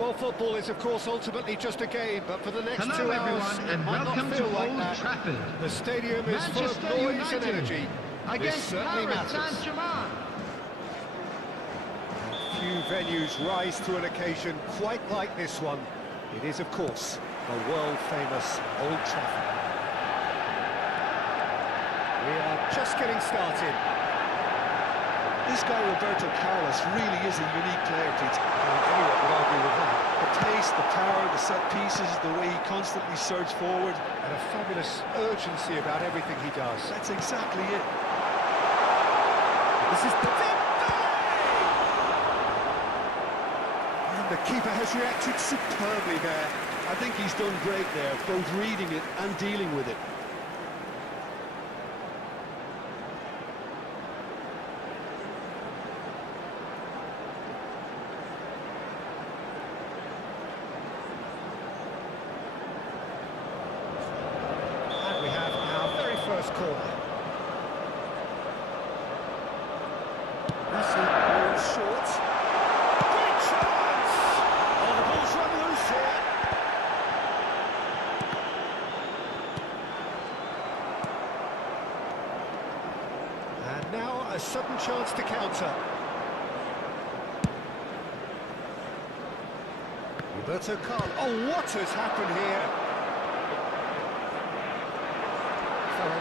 Well, football is, of course, ultimately just a game, but for the next 2 hours, it might not feel like that. The stadium is full of noise and energy. This certainly matters. Few venues rise to an occasion quite like this one. It is, of course, the world-famous Old Trafford. We are just getting started. This guy, Roberto Carlos, really is a unique player, Pete. Anyone would argue with that. The pace, the power, the set pieces, the way he constantly surges forward. And a fabulous urgency about everything he does. That's exactly it. This is the and the keeper has reacted superbly there. I think he's done great there, both reading it and dealing with it. Corner. Messi, ball short. Great chance! Oh, the ball's run loose here. And now a sudden chance to counter. Roberto Carlos. Oh, what has happened here?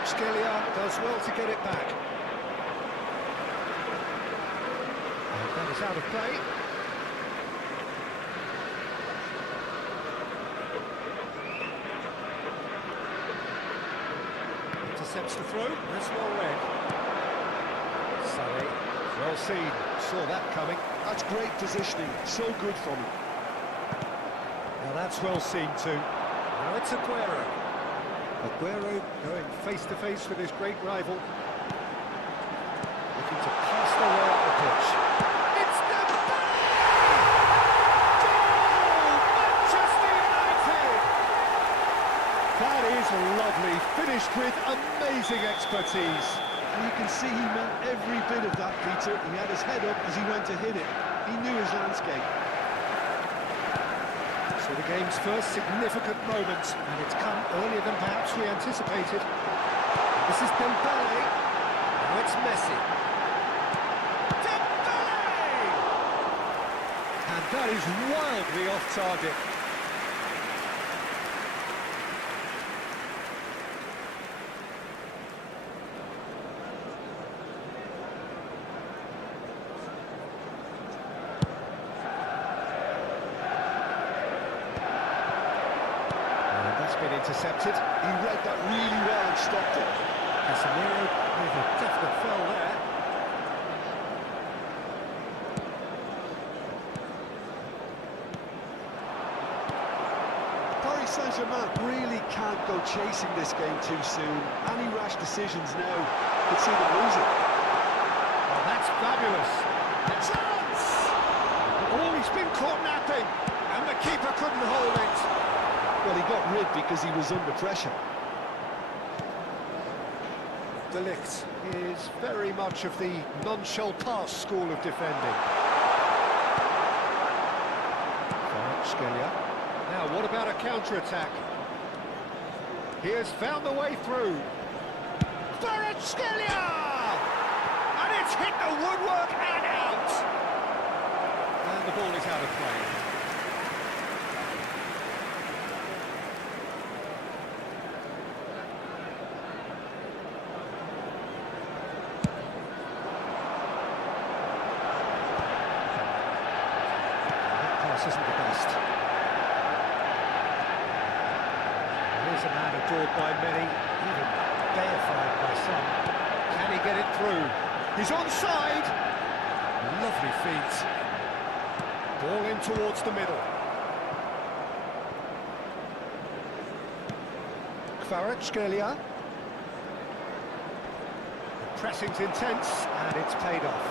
Scalia does well to get it back. And that is out of play. Intercepts the throw. That's well read. Sunny, well seen. Saw that coming. That's great positioning. So good from him. Now that's well seen too. Now it's Aguero. Aguero going face-to-face with his great rival. Looking to pass their way up the pitch. It's the goal! Manchester United! That is lovely, finished with amazing expertise. And you can see he meant every bit of that, Peter. He had his head up as he went to hit it. He knew his landscape. So the game's first significant moment, and it's come earlier than perhaps we anticipated. This is Dembele. Now it's Messi. Dembele! And that is wildly off target. Been intercepted. He read that really well and stopped it. Casemiro with a definite foul there. Paris Saint-Germain really can't go chasing this game too soon. Any rash decisions now could see them losing. Oh, that's fabulous. A chance! Oh, he's been caught napping, and the keeper couldn't hold it. Well, he got rid because he was under pressure. BLITZ is very much of the non-shall-pass school of defending. Scalia. Now, what about a counter-attack? He has found the way through. Scalia! And it's hit the woodwork and out! And the ball is out of play. Isn't the best. Here's a man adored by many, even deified by some. Can he get it through? He's onside! Lovely feet. Ball in towards the middle. Kvaratskhelia. The pressing's intense, and it's paid off.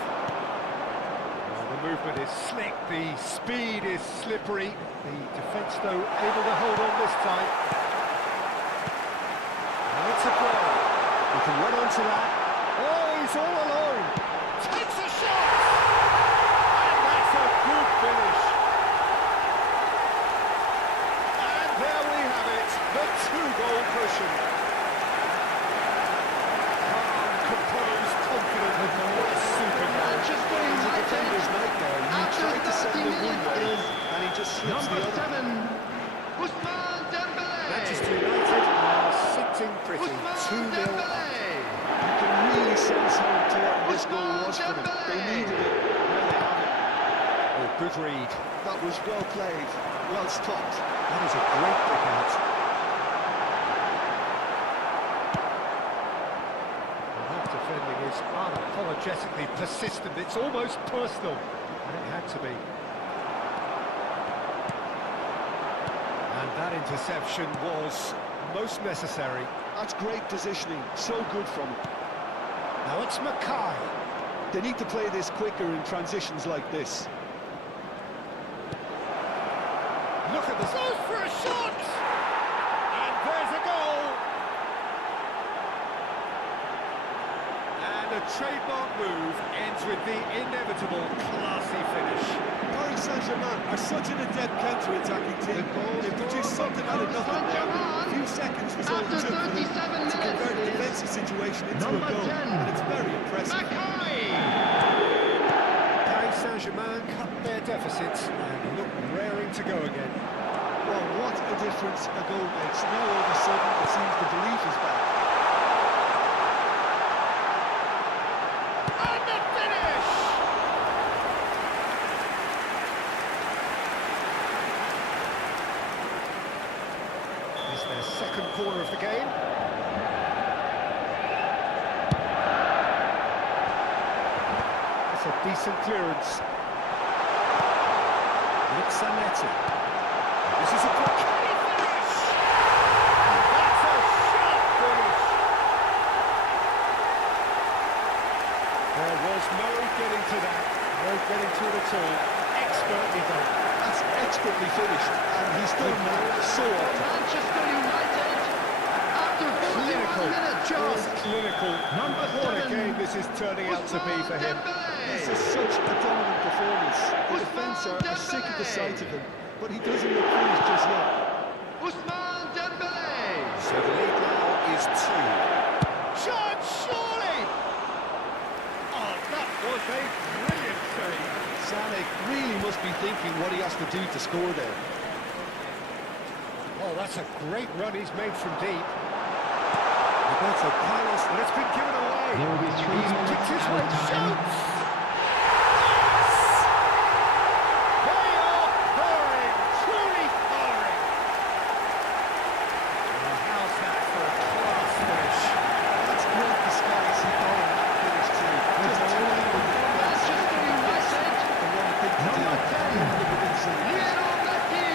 The movement is slick, the speed is slippery. The defence, though, able to hold on this time. Now it's Aguero. He can run onto that. Oh, he's all alone. Takes a shot! And that's a good finish. possession. Calm, composed, confident. What a super goal. Manchester It's a United. defender's nightmare. You After try to send 30 them one way, minutes, and he just slips the Number other. 7, Ousmane Dembélé. Manchester United are sitting pretty. Ousmane 2-0 up. Dembélé. You can really sense how important this goal was for them. Dembélé. They needed it. Now they have it. Oh, good read. That was well played, well stopped. That is a great pick out. Well, that defending is unapologetically persistent. It's almost personal. And it had to be. And that interception was most necessary. That's great positioning. So good from him. Now it's Mackay. They need to play this quicker in transitions like this. Look at this. Goes for a shot! And there's a goal! And a trademark move ends with the inevitable classy finish. Paris Saint-Germain are such an adept counter-attacking team. They produced something out of nothing there. A few seconds was all it After took for them 37 to convert a minutes, defensive situation into a number goal. 10. And it's very impressive. Mackay. Paris Saint-Germain cut their deficits and look raring to go again. Well, what a difference a goal makes. Now all of a sudden it seems the belief is back. And the finish! Is their second corner of the game. That's a decent clearance. BLITZ CURLER. This is a quick finish! That's a sharp finish! There was no getting to that, no getting to it at all. Expertly done. That's expertly finished, and he's done that so often. Manchester United. After 41 Clinical, minutes. just clinical. Number What a 7, game this is turning out to be for him. This is such a dominant performance. The defence are sick of the sight of him, but he doesn't look finished just yet. Ousmane Dembélé. So the lead now is 2. Shot, surely! Oh, that was a brilliant save. Sané really must be thinking what he has to do to score there. Oh, that's a great run he's made from deep. Roberto Carlos, and it's been given away. There will be 3 He's minutes picked his way, added time. shoots! They are pouring, truly pouring. Well, how's that for a class finish? That's great disguise he got on that finish too. Just totally Manchester United. the wrong thing to do. Number 10. Lionel Messi.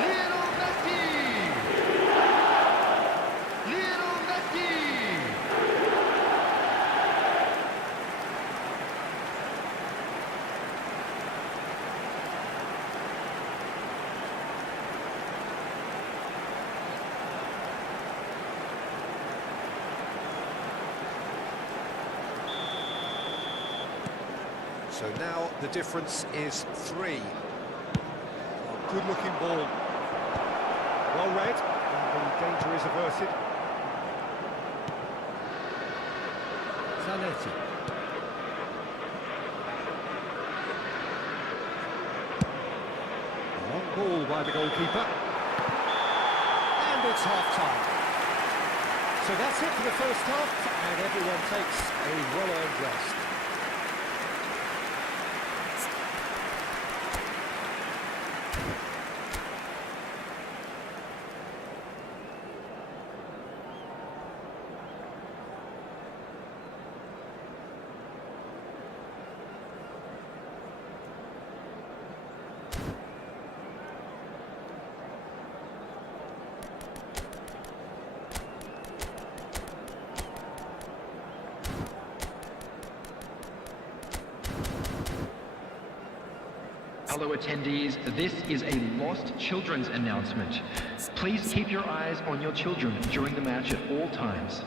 Lionel Messi. Lionel Messi. So now the difference is 3. Good looking ball. Well read, and the danger is averted. Zanetti. Long ball by the goalkeeper. And it's half-time. So that's it for the first half, and everyone takes a well-earned rest. Fellow attendees, this is a lost children's announcement. Please keep your eyes on your children during the match at all times.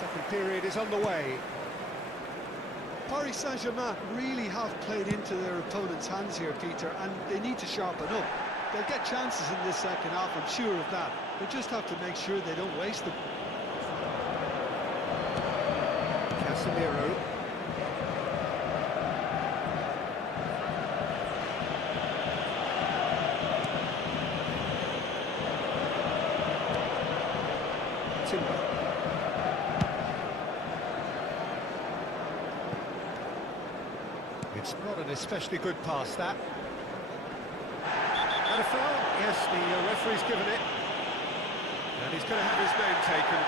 Second period is underway. Paris Saint-Germain really have played into their opponent's hands here, Peter, and they need to sharpen up. They'll get chances in this second half, I'm sure of that. They just have to make sure they don't waste them. Casemiro. Timber. It's not an especially good pass, that. And a foul? Yes, the referee's given it. And he's going to have his name taken.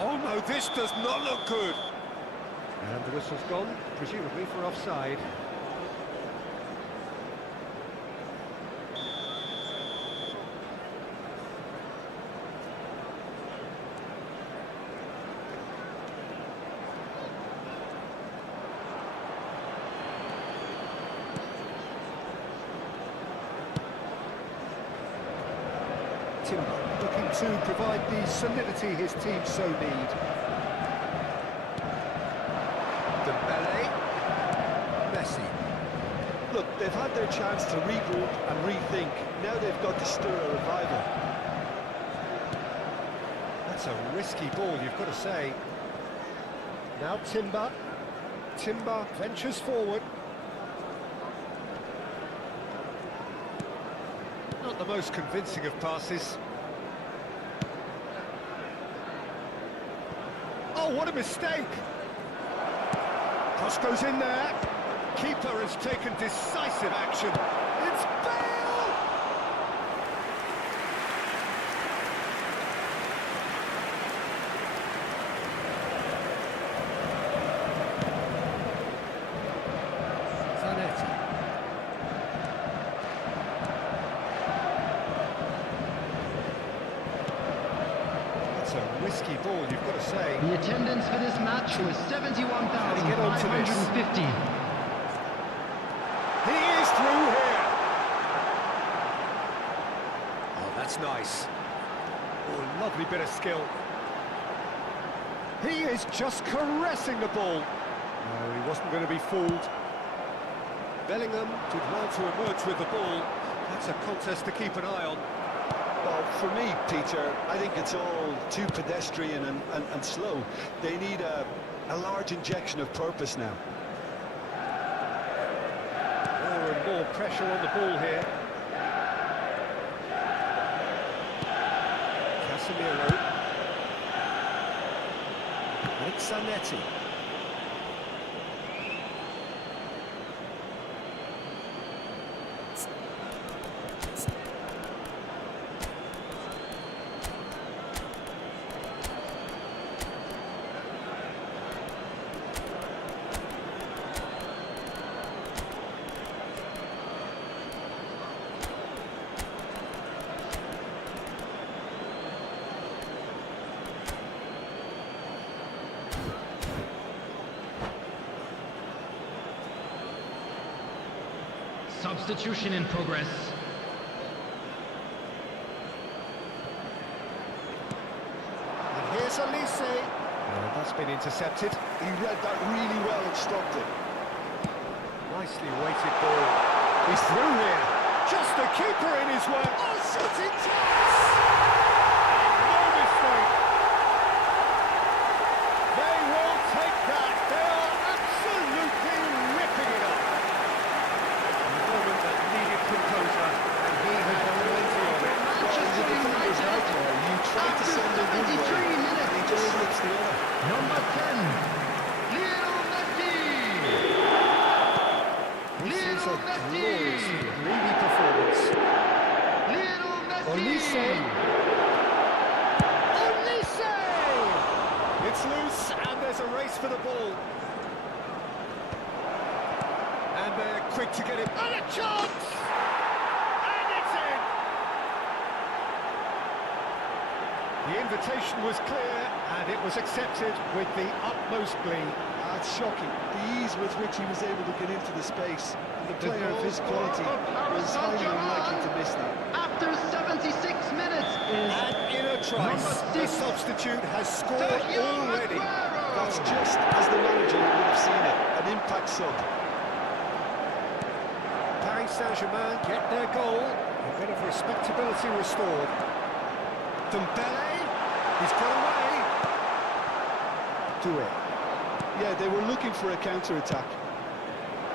Oh no, this does not look good. And the whistle's gone, presumably for offside. Timber looking to provide the solidity his team so need. Dembele, Messi. Look, they've had their chance to regroup and rethink. Now they've got to stir a revival. That's a risky ball, you've got to say. Now Timber. Timber ventures forward. Not the most convincing of passes. Oh, what a mistake! Cross goes in there. Keeper has taken decisive action. It's Bale! Zanetti. That's a risky ball, you've got to say. The attendance for this match was Get onto this. 71,550. He is through here. Oh, that's nice. Oh, lovely bit of skill. He is just caressing the ball. No, he wasn't going to be fooled. Bellingham did well to emerge with the ball. That's a contest to keep an eye on. Well, for me, Peter, I think it's all too pedestrian and slow. They need a large injection of purpose now. More and more pressure on the ball here. Casemiro. BLITZ Zanetti. Substitution in progress. And here's Elise. And that's been intercepted. He read that really well and stopped it. Nicely weighted ball. He's through here. Just a keeper in his way. Oh, shooting chance! No mistake. They will take that. They are absolutely ripping it up. A moment that needed composure, and he had plenty of it. Manchester United. You tried to send it one way, 73 minutes. and he just slips the other. Number 10. Lionel Messi! This is a Lionel Messi! gloriously greedy performance. Lionel Messi! Olise! Olise! race for the ball. And they're quick to get it. And a chance! And it's in! The invitation was clear, and it was accepted with the utmost glee. That's shocking. The ease with which he was able to get into the space. And the player of his quality was highly unlikely to miss that. After 76 minutes is And in a trice, the substitute has scored already. That's just as the manager would have seen it. An impact sub. Paris Saint-Germain get their goal. A bit of respectability restored. Dembele, he's got away. Do it. Yeah, they were looking for a counter-attack.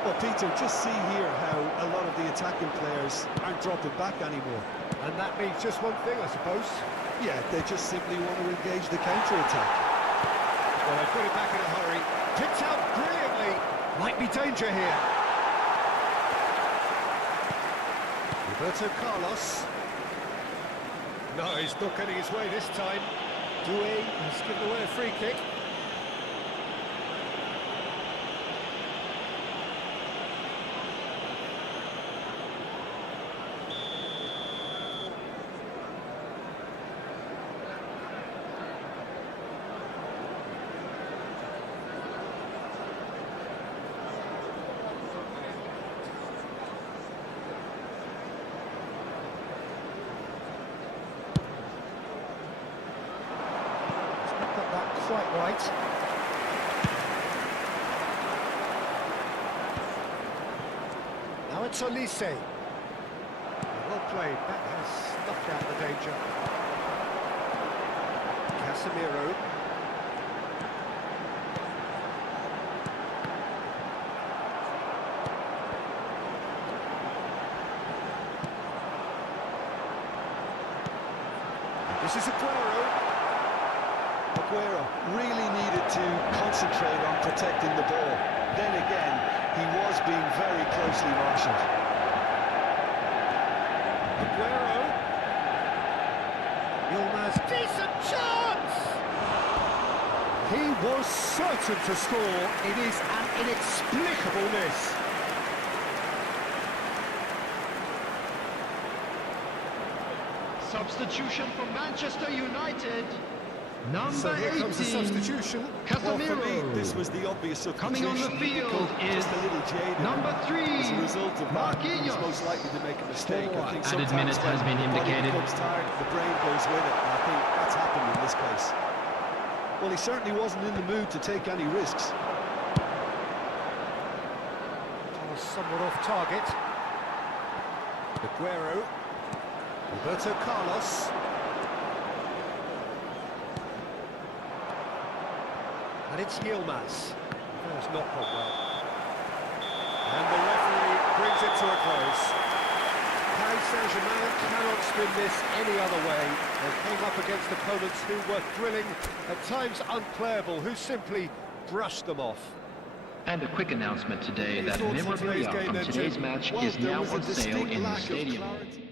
Well, Peter, just see here how a lot of the attacking players aren't dropping back anymore. And that means just one thing, I suppose. Yeah, they just simply want to engage the counter-attack. Well, they put it back in a hurry. Picked out brilliantly. Might be danger here. Roberto Carlos. No, he's not getting his way this time. Doué has given away a free kick. Quite right. Now it's Olise. Well played. That has snuffed out the danger. Casemiro. This is Aguero. Aguero really needed to concentrate on protecting the ball. Then again, he was being very closely marshalled. Aguero. Yilmaz, decent chance! He was certain to score. It is an inexplicable miss. substitution for Manchester United. Number So here 18, comes the substitution. Well, for me, Casemiro. this was the obvious substitution. Coming on the field is just a little jaded. number 3, As a result of that, he's Marquinhos. most likely to make a mistake. I think Added sometimes minutes has when been the body indicated. becomes tired, the brain goes with it, and I think that's happened in this case. Well, he certainly wasn't in the mood to take any risks. That was somewhat off target. Aguero. Roberto Carlos. And it's Yilmaz. That has not gone well. And the referee brings it to a close. Paris Saint-Germain cannot spin this any other way. They came up against opponents who were thrilling, at times unplayable, who simply brushed them off. And a quick announcement today Any that thoughts on memorabilia today's game from then, today's Jim? match Well, is there now was a on sale distinct in the lack of stadium. clarity.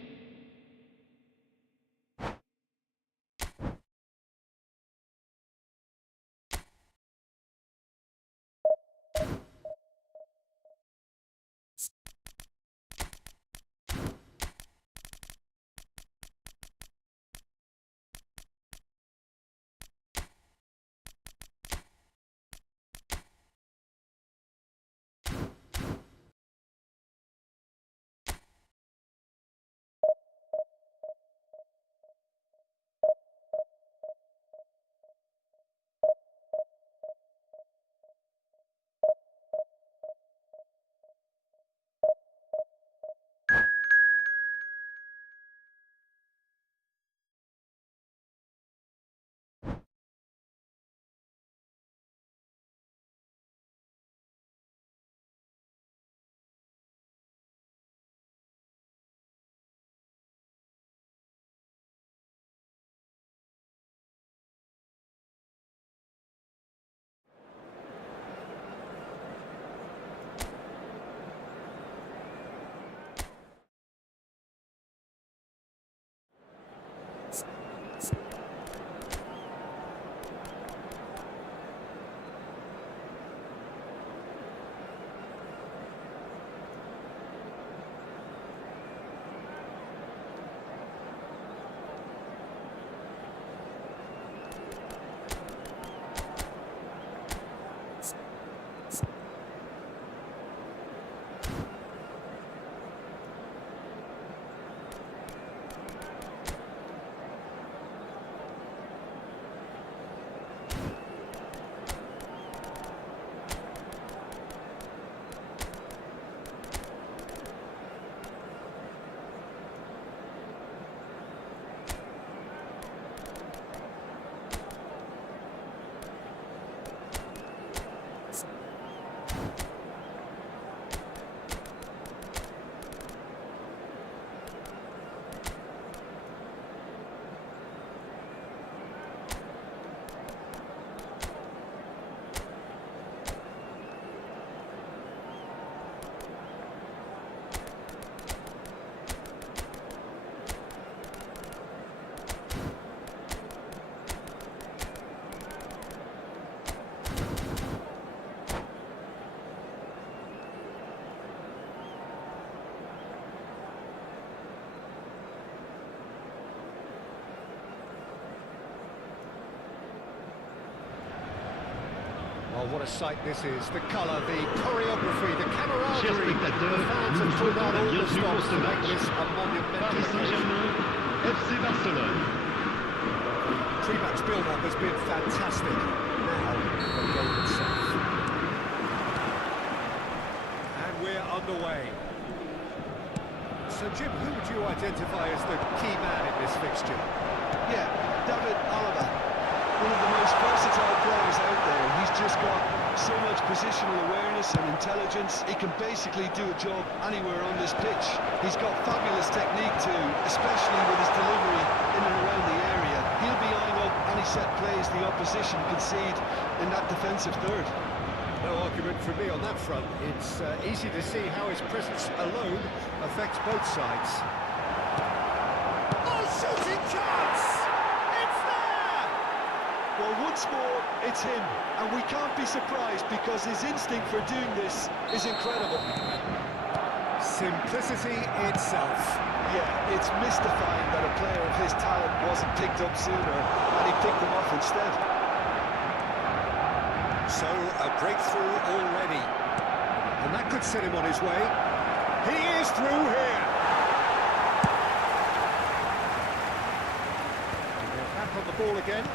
Oh, what a sight this is. The colour, the choreography, the camaraderie. Chers spectateurs, The fans nous have vous pulled souhaitons out la all the bienvenue pour stops ce to make match. this a monumental Paris occasion. Saint-Germain, FC Barcelone. Pre-match build-up has been fantastic. Now, the game itself. And we're underway. So, Jim, who would you identify as the key man in this fixture? Yeah, David Alaba, one of the most versatile players out there. He's just got so much positional awareness and intelligence. He can basically do a job anywhere on this pitch. He's got fabulous technique too, especially with his delivery in and around the area. He'll be eyeing up any set plays the opposition concede in that defensive third. No argument from me on that front. It's easy to see how his presence alone affects both sides. Oh, shooting chance! It's there! Well, once more, it's him, and we can't be surprised because his instinct for doing this is incredible. Simplicity itself. Yeah, it's mystifying that a player of his talent wasn't picked up sooner, and he picked them off instead. So, a breakthrough already. And that could set him on his way. He is through here! And they're back on the ball again.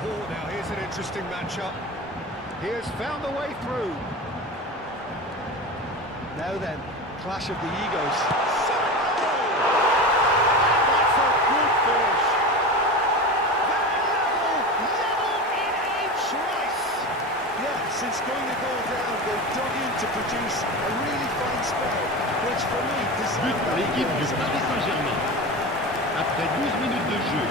Oh, now here's an interesting matchup. He has found the way through. Now then, clash of the egos. That's a good finish. Level in a trice. Yeah, since going the goal down, they've dug in to produce a really fine spell, which for me But deserved pour that l'équipe du goal. Paris Saint-Germain. Après 12 minutes de jeu,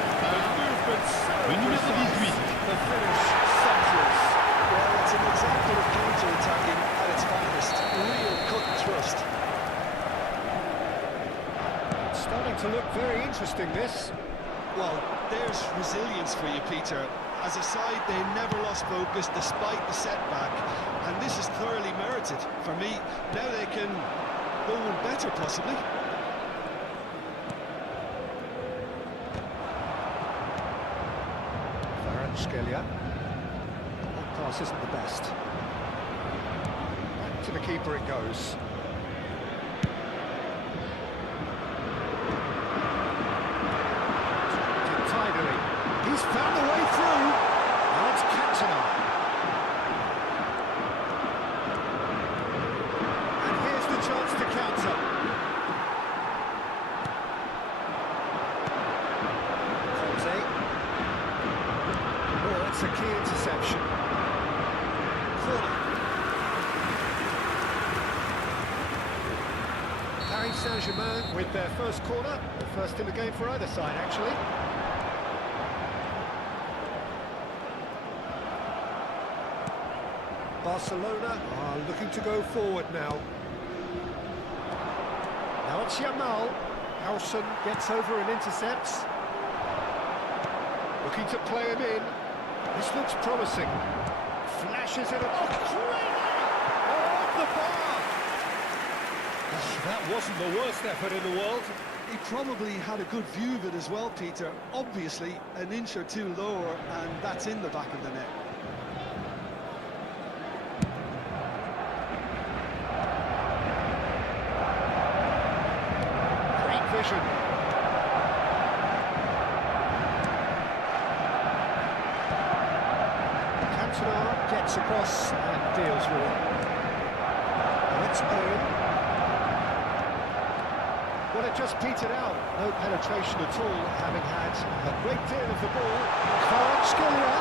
le numéro 18. The finish sumptuous. Well, it's an example of counter-attacking at its finest. Real cut and thrust. It's starting to look very interesting, this. Well, there's resilience for you, Peter. As a side, they never lost focus despite the setback, and this is thoroughly merited. For me, now they can go one better, possibly. Scalia. That pass isn't the best. Back to the keeper it goes. Tidily. He's found the way through. Now it's Cantona. And here's the chance to counter. Conte. Oh, that's a key interception. Corner. Paris Saint-Germain with their first corner. The first in the game for either side, actually. Barcelona are looking to go forward now. Now it's Yamal. Howson gets over and intercepts. Looking to play him in. This looks promising. Flashes it. Oh, crazy! Oh, off the bar! Oh, that wasn't the worst effort in the world. He probably had a good view of it as well, Peter. Obviously, an inch or two lower, and that's in the back of the net. Great vision. Cantona gets across and deals with it. Let's Owen. Well, it just petered out. No penetration at all, having had a great deal of the ball. Kvaratskhelia.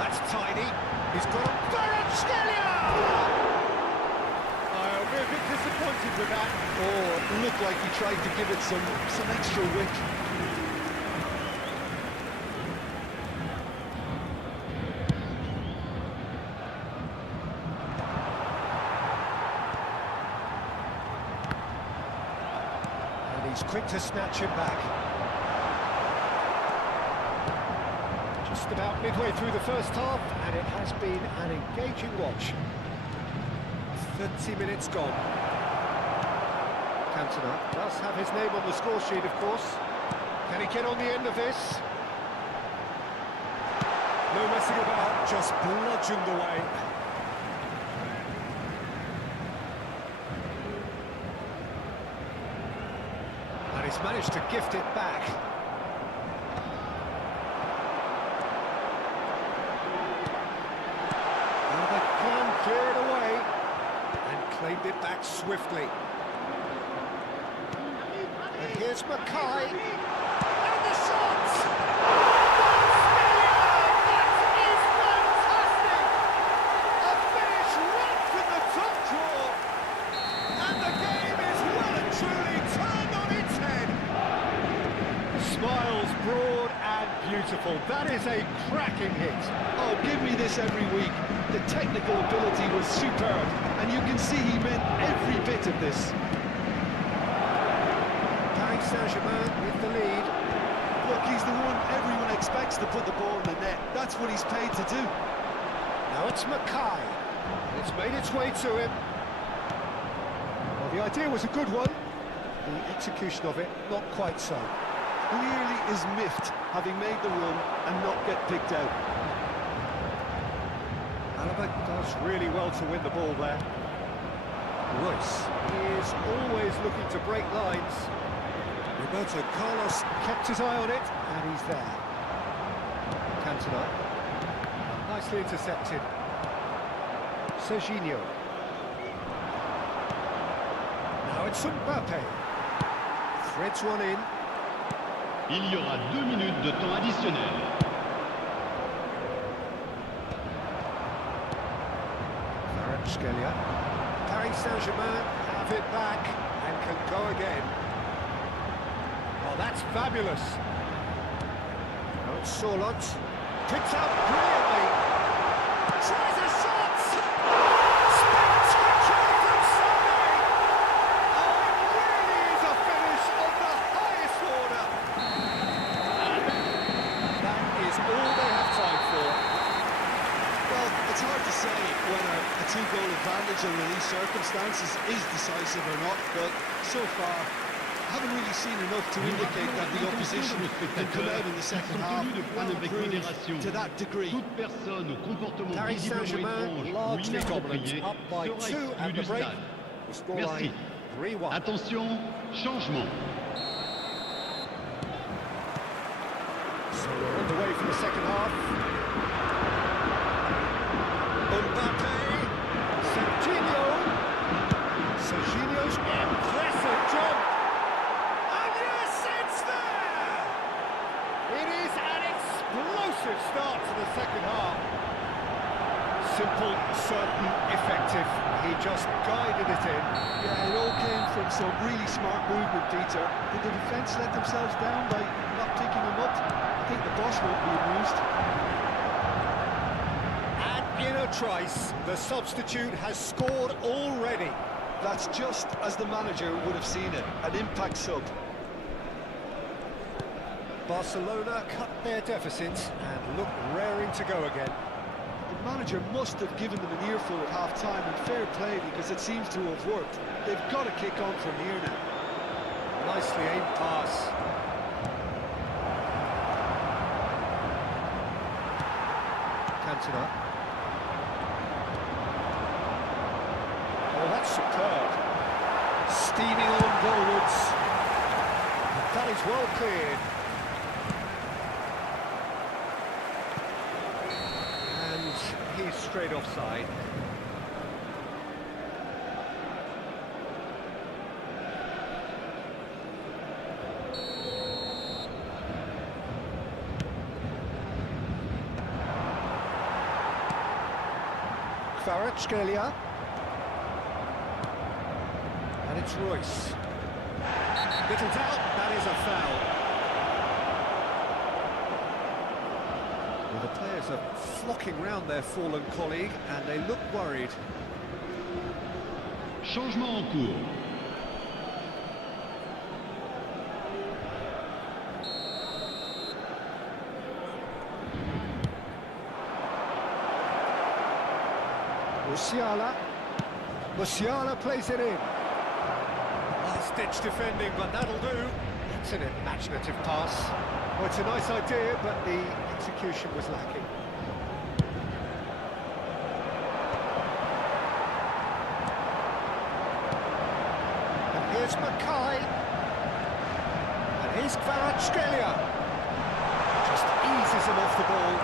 That's tiny. He's got a Kvaratskhelia! I'll be a bit disappointed with that. Oh, it looked like he tried to give it some extra wick. He's quick to snatch him back. Just about midway through the first half, and it has been an engaging watch. 30 minutes gone. Cantona does have his name on the score sheet, of course. Can he get on the end of this? No messing about, just bludgeoned away. And he's managed to gift it back. And the can cleared away and claimed it back swiftly. And here's Mackay. And the shot! Smiles broad and beautiful. That is a cracking hit. Oh, give me this every week. The technical ability was superb, and you can see he meant every bit of this. Paris Saint-Germain with the lead. Look, he's the one everyone expects to put the ball in the net. That's what he's paid to do. Now it's Mackay. It's made its way to him. Well, the idea was a good one. The execution of it, not quite so. Clearly is miffed, having made the run and not get picked out. Alaba does really well to win the ball there. Royce, he is always looking to break lines. Roberto Carlos kept his eye on it, and he's there. Cantona, nicely intercepted. Serginho. Now it's Mbappe. Threads one in. Il y aura 2 minutes de temps additionnel. Kvaratskhelia. Paris Saint-Germain have it back and can go again. Oh, that's fabulous. Now it's Sorlot. Picks up brilliantly. Tries a shot! Spectacular from Sunday! Oh, it really is a finish of the highest order. That is all they have time for. Well, it's hard to say whether a two-goal advantage under these circumstances is decisive or not, but so far, I haven't really seen enough to indicate that the opposition can come out in the second half and improve to that degree. Toute personne au comportement Paris visiblement Saint-Germain étrange ou largely dominant, inapproprié up by sera 2 exclu at du the break. stade. The scoreline Merci. 3-1. Attention, changement. So we're on the way for the second half. Mbappe, Serginho's impressive jump. And yes, it's there! It is an explosive start to the second half. Simple, certain, effective. He just guided it in. Yeah, it all came from some really smart movement, Peter. Did the defence let themselves down by not picking him up? I think the boss won't be amused. And in a trice, the substitute has scored already. That's just as the manager would have seen it, an impact sub. Barcelona cut their deficit and look raring to go again. The manager must have given them an earful at half-time, and fair play, because it seems to have worked. They've got to kick on from here now. Nicely aimed pass. Cantona. Oh, that's superb. Steaming on goalwards. That is well cleared. And he's straight offside. Kvaratskhelia. And it's Royce. Little doubt, that is a foul. Well, the players are flocking round their fallen colleague, and they look worried. Changement en cours. Musiala plays it in. Last-ditch defending, but that'll do. It's an imaginative pass. Well, it's a nice idea, but the execution was lacking. Here's Kvaratskhelia. Just eases him off the ball.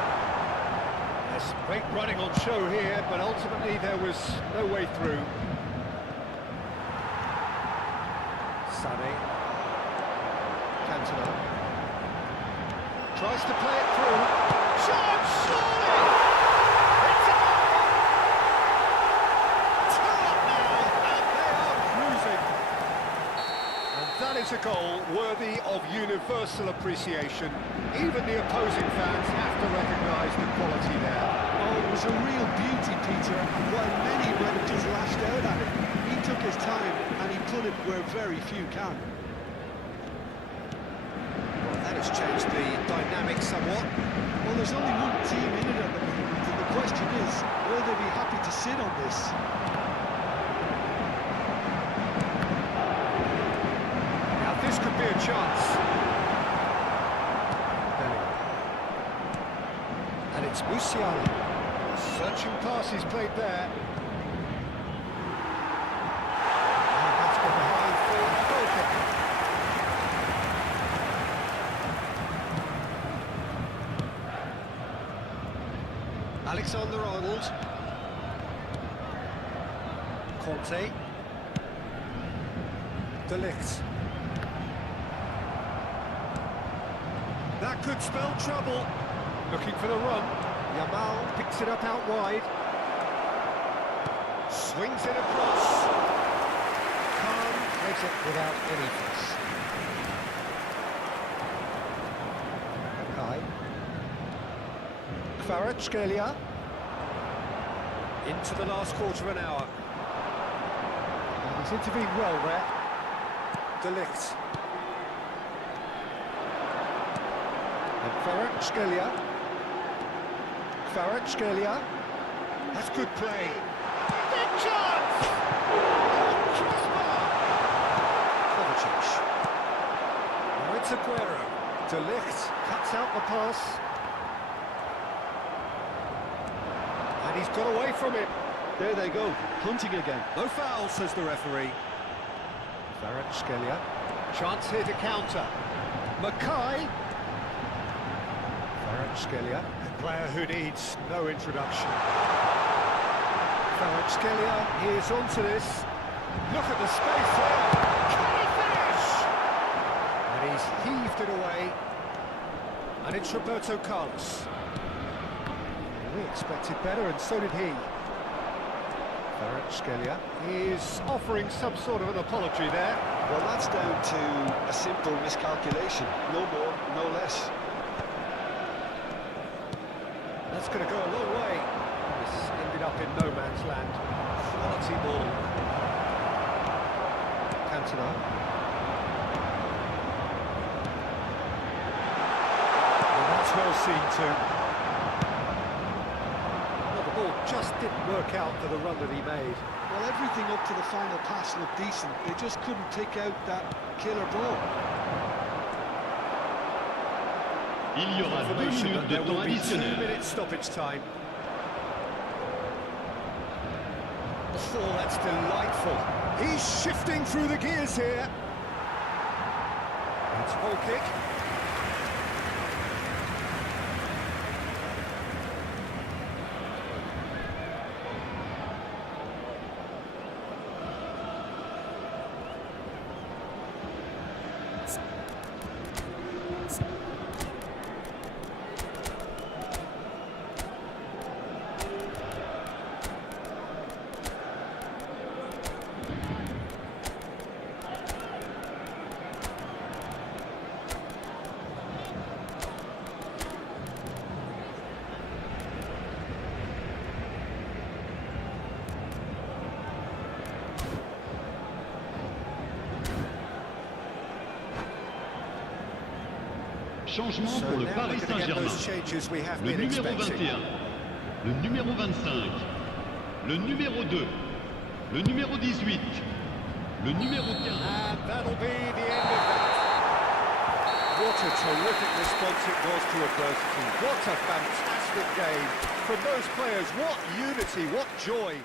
There's great running on show here, but ultimately there was no way through. Sané. Cantona. Tries to play it through. Shot! Surely! It's a goal! 2 up now, and they are cruising. And that is a goal worthy of universal appreciation. Even the opposing fans have to recognise the quality there. Oh, it was a real beauty, Peter, and while many might have just lashed out at it, he took his time and he put it where very few can. Well, that has changed the dynamic somewhat. Well, there's only one team in it at the moment, and the question is, will they be happy to sit on this? Now, this could be a chance. And it's Musiala. Searching pass he's played there. And that's gone behind for the goal kick. Alexander-Arnold. Conte. De Ligt. That could spell trouble. Looking for the run. Yamal picks it up out wide. Swings it across. Khan makes it without any fuss. Mackay. Kvaratskhelia. Into the last quarter of an hour. And he's intervened well there. De Ligt. And Kvaratskhelia. Kvaratskhelia. That's good play. Big chance! Crossbar! Kovacic. Now it's Aguero. De Ligt cuts out the pass. And he's got away from it. There they go, hunting again. No foul, says the referee. Kvaratskhelia. Chance here to counter. Mackay. Kvaratskhelia, a player who needs no introduction. Kvaratskhelia, he is onto this. Look at the space here. Can he finish? And he's heaved it away. And it's Roberto Carlos. We expected better, and so did he. Kvaratskhelia is offering some sort of an apology there. Well, that's down to a simple miscalculation. No more, no less. That's going to go a long way. This ended up in no man's land. Quality ball. Cantona. Well, that's well seen too. Well, the ball just didn't work out for the run that he made. Well, everything up to the final pass looked decent. They just couldn't take out that killer ball. Il y aura 2 Confirmation minutes that de there will temps be 2 additionnel. minutes stoppage time. Oh, that's delightful. He's shifting through the gears here. It's a goal kick. Changement pour le Paris Saint-Germain. Le numéro 21, le numéro 25, le numéro 2, le numéro 18, le numéro 15. And that'll be the end of that. What a terrific response it was to adversity. What a fantastic game. From those players, what unity, what joy.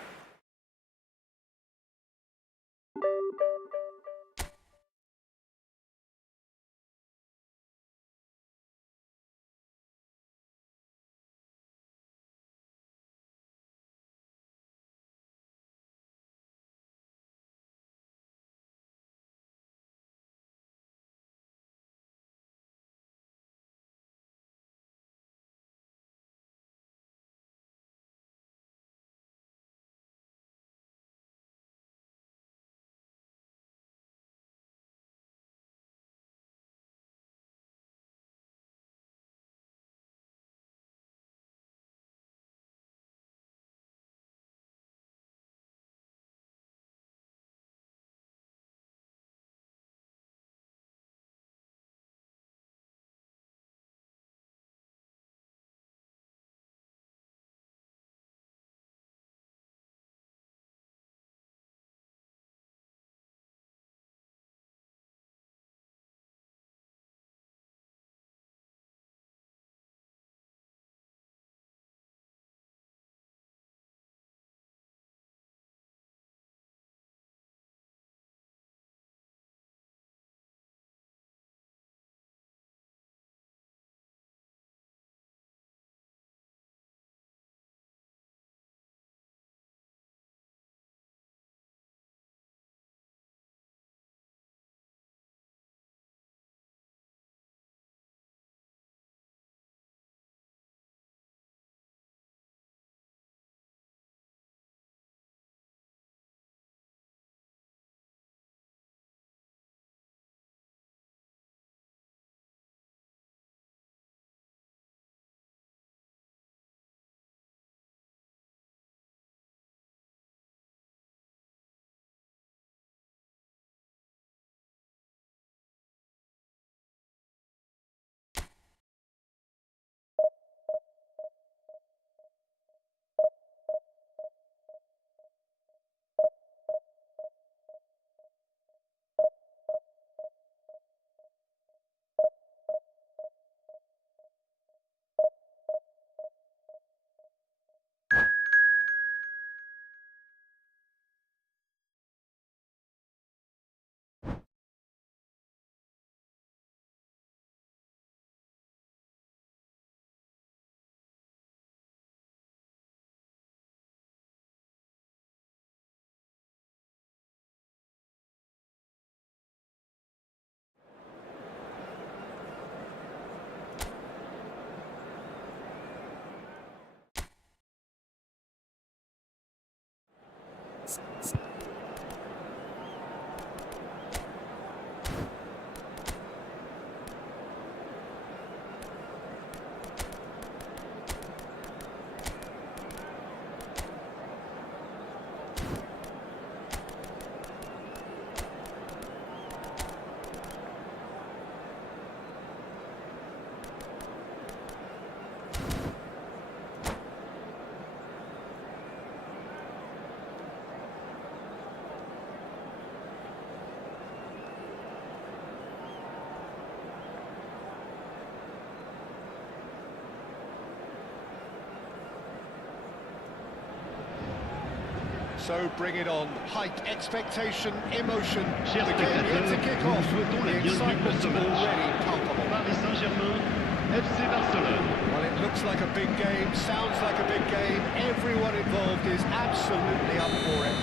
So bring it on. Hype, expectation, emotion. Chers The game yet to spectateurs, kick nous off. vous souhaitons la The bienvenue pour excitement's ce match. already palpable. Paris Saint-Germain, FC Barcelone. Well, it looks like a big game, sounds like a big game. Everyone involved is absolutely up for it.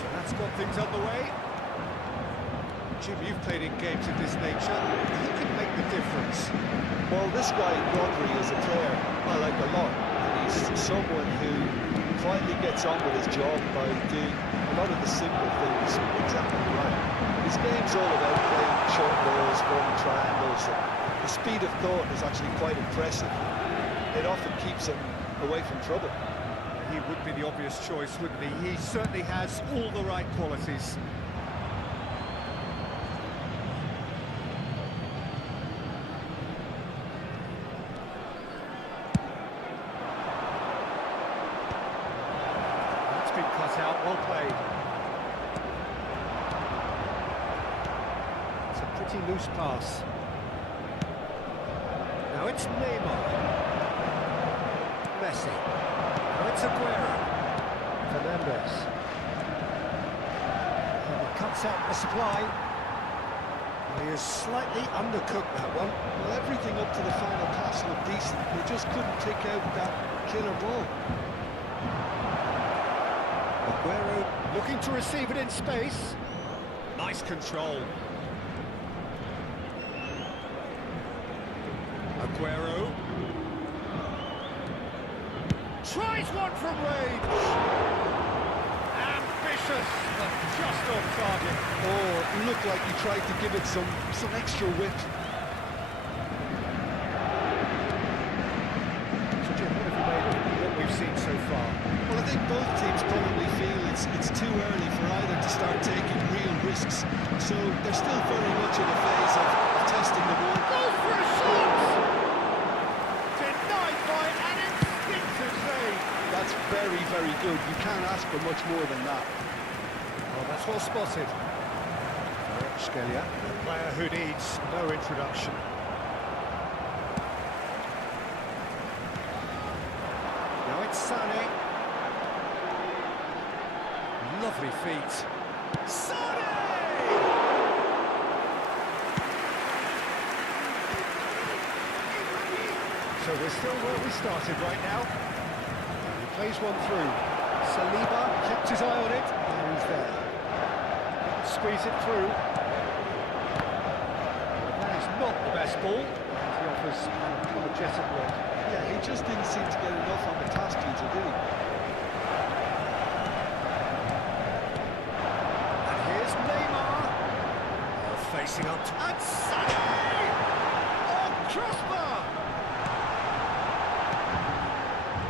So that's got things underway. Jim, you've played in games of this nature. Who can make the difference? Well, this guy, Rodri, is a player I like a lot. And he's someone who quietly gets on with his job by doing a lot of the simple things exactly right. His game's all about playing short balls, forming triangles, and the speed of thought is actually quite impressive. It often keeps him away from trouble. He would be the obvious choice, wouldn't he? He certainly has all the right qualities. Cut out, well played. It's a pretty loose pass. Now it's Neymar. Messi. Now it's Aguero. Fernandes. And he cuts out the supply. He has slightly undercooked that one. Well, everything up to the final pass looked decent. They just couldn't pick out that killer ball. Aguero looking to receive it in space. Nice control. Aguero. Tries one from range. Ambitious, but just off target. Oh, it looked like he tried to give it some extra whip. So Jim, what have you made of what we've seen so far? Well, I think both teams probably feel it's too early for either to start taking real risks. So they're still very much in a phase of testing the ball. Go for a shot! Denied by an instinctive save. That's very, very good. You can't ask for much more than that. Well, that's well spotted. Scalia, a player who needs no introduction. Now it's Sané. Lovely feet. Sané! So we're still where we started right now. He plays one through. Saliba kept his eye on it, and he's there. Squeeze it through. That is not the best ball. He offers an apologetic look. Yeah, he just didn't seem to get enough on the task leader, did he? And here's Neymar. Facing up. And Sané! On crossbar!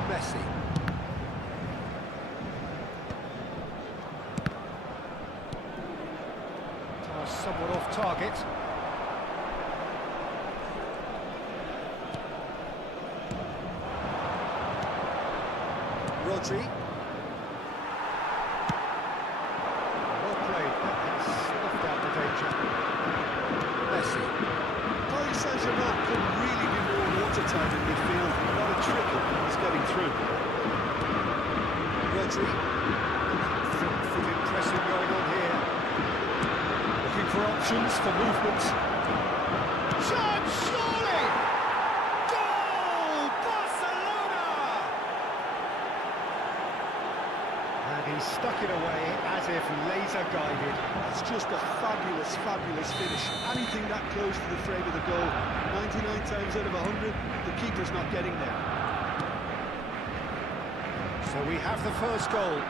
Messi. Somewhat off target. Rodri. Well played, but he's snuffed out the danger. Messi. Paris Saint-Germain could really be more watertight in midfield. Not a trickle is getting through. Rodri. Front-footed pressing going on here. Looking for options for movement. Chance, surely! Goal! Barcelona! And he stuck it away as if laser guided. It's just a fabulous, fabulous finish. Anything that close to the frame of the goal, 99 times out of 100, the keeper's not getting there. So we have the first goal.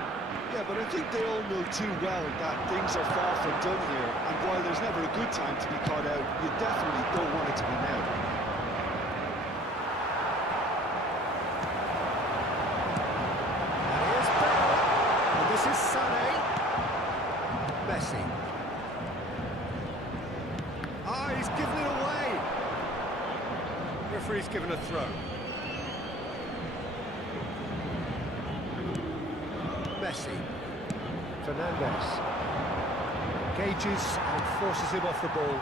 Yeah, but I think they all know too well that things are far from done here, and while there's never a good time to be caught out, you definitely don't want it to be now. And here's Bell, and this is Sané. Messi. Ah, he's given it away. Referee's given a throw. Messi. Fernandes. Engages and forces him off the ball.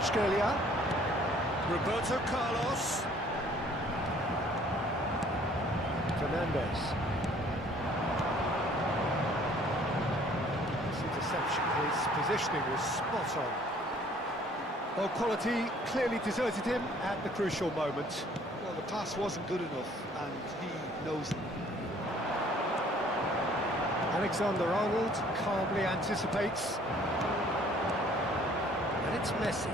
Scalia. Roberto Carlos. Fernandez. This interception, his positioning was spot on. Well, quality clearly deserted him at the crucial moment. Well, the pass wasn't good enough, and he knows it. Alexander-Arnold calmly anticipates. And it's Messi.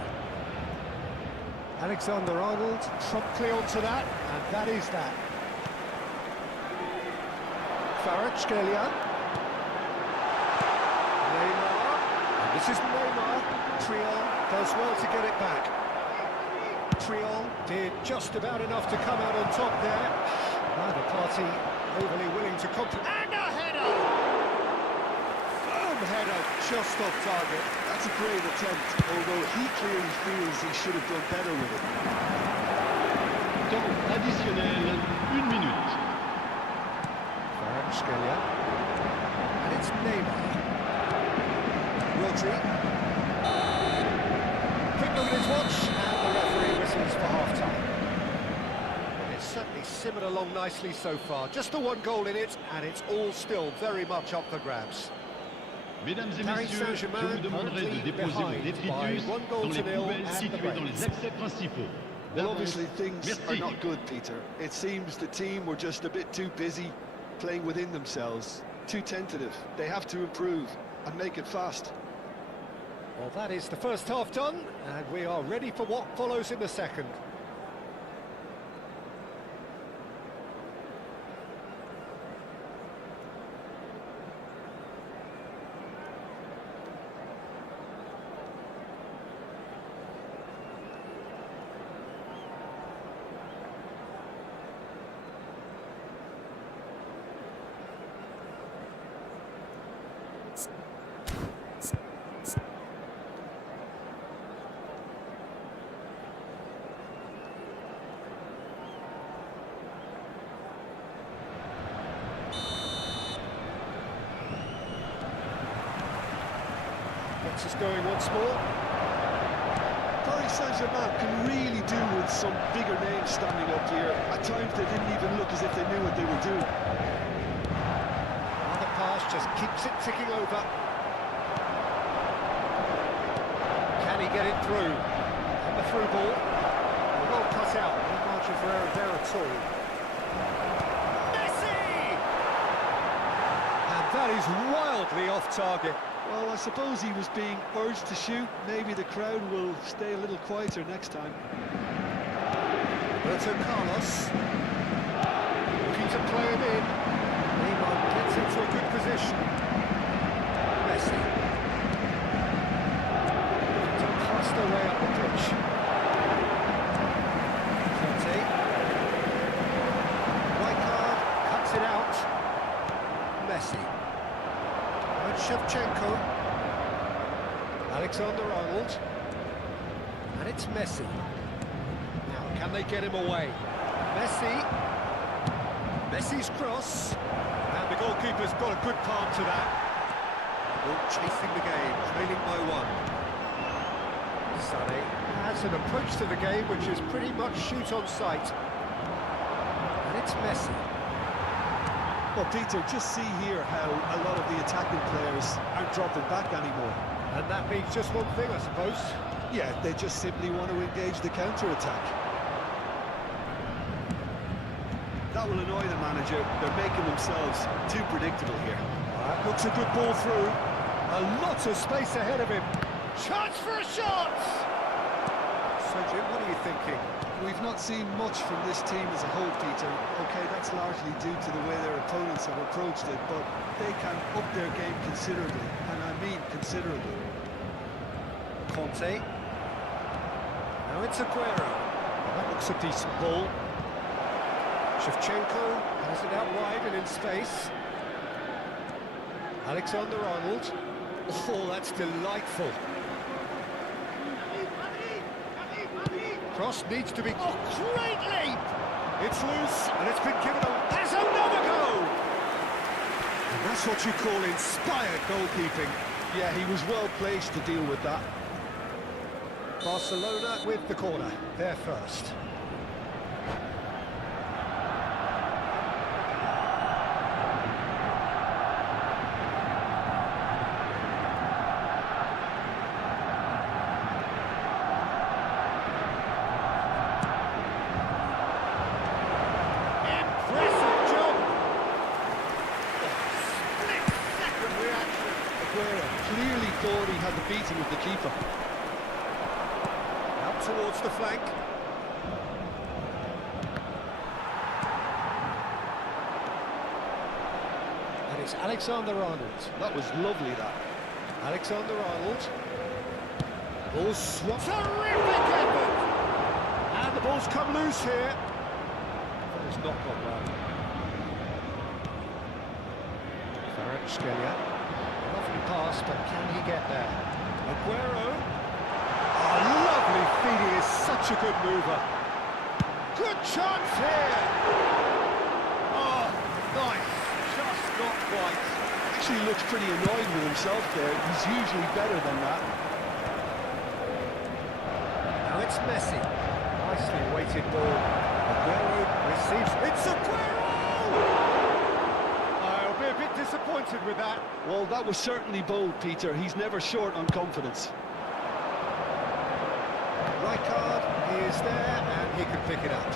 Alexander-Arnold promptly onto that, and that is that. Kvaratskhelia. Neymar. And this is Neymar. Triol does well to get it back. Triol did just about enough to come out on top there. Neither party overly willing to compete. And a header! Firm header, just off target. That's a great attempt, although he clearly feels he should have done better with it. Temps additionnel, 1 minute. Kvaratskhelia. And it's Neymar. Rodri. Quick look at his watch, and the referee whistles for half-time. It's certainly simmered along nicely so far. Just the one goal in it, and it's all still very much up for grabs. Mesdames et messieurs, je vous demanderai de déposer vos détritus dans les poubelles situées dans les accès principaux. Well, obviously things are not good, Peter. It seems the team were just a bit too busy playing within themselves, too tentative. They have to improve and make it fast. Well, that is the first half done, and we are ready for what follows in the second. Gets us going once more. Paris Saint-Germain can really do with some bigger names standing up here. At times they didn't even look as if they knew what they were doing. Another pass just keeps it ticking over. Can he get it through? And the through ball. Well cut out. No margin for error there at all. Messi! And that is wildly off target. Well, I suppose he was being urged to shoot. Maybe the crowd will stay a little quieter next time. Roberto Carlos. Looking to play him in. Neymar gets into a good position. Messi. Looking to pass their way up the pitch. Conte. White card, cuts it out. Messi. And Shevchenko. Alexander-Arnold. And it's Messi. Now, can they get him away? Messi. Messi's cross. And the goalkeeper's got a good palm to that. All chasing the game, trailing by one. Sané has an approach to the game which is pretty much shoot on sight. And it's Messi. Well, Peter, just see here how a lot of the attacking players aren't dropping back anymore. And that means just one thing, I suppose. Yeah, they just simply want to engage the counter-attack. That will annoy the manager. They're making themselves too predictable here. That looks a good ball through. A lot of space ahead of him. Chance for a shot! So, Jim, what are you thinking? We've not seen much from this team as a whole, Peter. OK, that's largely due to the way their opponents have approached it, but they can up their game considerably, and I mean considerably. Conte. Now it's Aguero. That looks a decent ball. Shevchenko has it out wide and in space. Alexander-Arnold. Oh, that's delightful. Cross needs to be... Oh, great leap! It's loose, and it's been given a... Has another go! And that's what you call inspired goalkeeping. Yeah, he was well placed to deal with that. Barcelona with the corner, they're first. Clearly thought he had the beating of the keeper. Out towards the flank. And it's Alexander-Arnold. That was lovely, that. Alexander-Arnold. Ball swapped. Terrific effort! And the ball's come loose here. That has not gone well. Kvaratskhelia. Lovely pass, but can he get there? Aguero. Oh, lovely feed, he is such a good mover. Good chance here. Oh, nice. Just not quite. Actually looks pretty annoyed with himself there. He's usually better than that. Now it's Messi. Nicely weighted ball. Aguero receives. It's Aguero! I'll be a bit disappointed with that. Well, that was certainly bold, Peter. He's never short on confidence. Right card, he is there, and he can pick it up.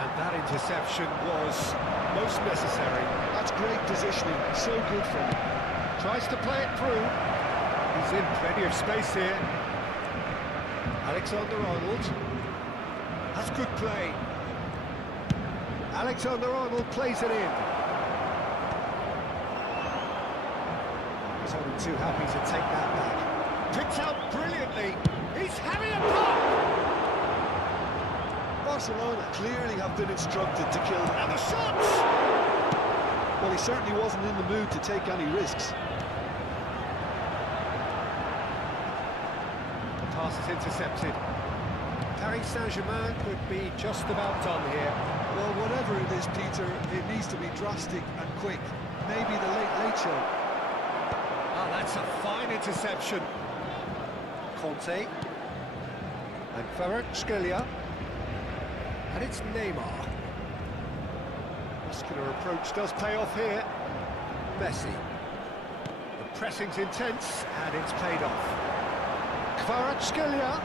And that interception was most necessary. That's great positioning, so good from him. Tries to play it through. He's in plenty of space here. Alexander-Arnold. That's good play. Alexander-Arnold plays it in. He's only too happy to take that back. Picked out brilliantly. He's having a pop! Barcelona clearly have been instructed to kill them. And the shots! Well, he certainly wasn't in the mood to take any risks. The pass is intercepted. Paris Saint-Germain could be just about done here. Well, whatever it is, Peter, it needs to be drastic and quick. Maybe the late show. Oh, that's a fine interception. Conte. And Kvaratskhelia. And it's Neymar. Muscular approach does pay off here. Messi. The pressing's intense, and it's paid off. Kvaratskhelia.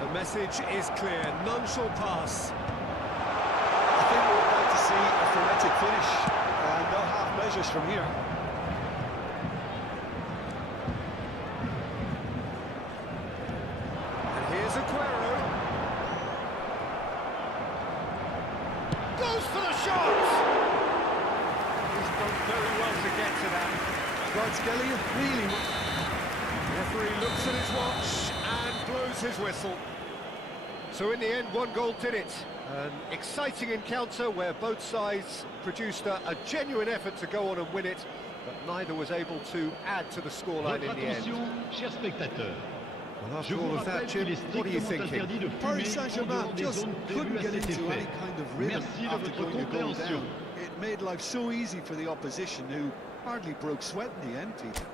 The message is clear, none shall pass. I think we're about to see a frenetic finish, and no half measures from here. And here's Aguero. Goes for the shot! He's done very well to get to that. Kvaratskhelia really... Referee looks at his watch and blows his whistle. So in the end, one goal did it. An exciting encounter where both sides produced a genuine effort to go on and win it, but neither was able to add to the scoreline in the end. Chers spectateurs. Well, after all of that, Jim, what are you thinking? Paris Saint-Germain just couldn't get into any kind of rhythm after going a goal down. It made life so easy for the opposition, who hardly broke sweat in the end, Peter.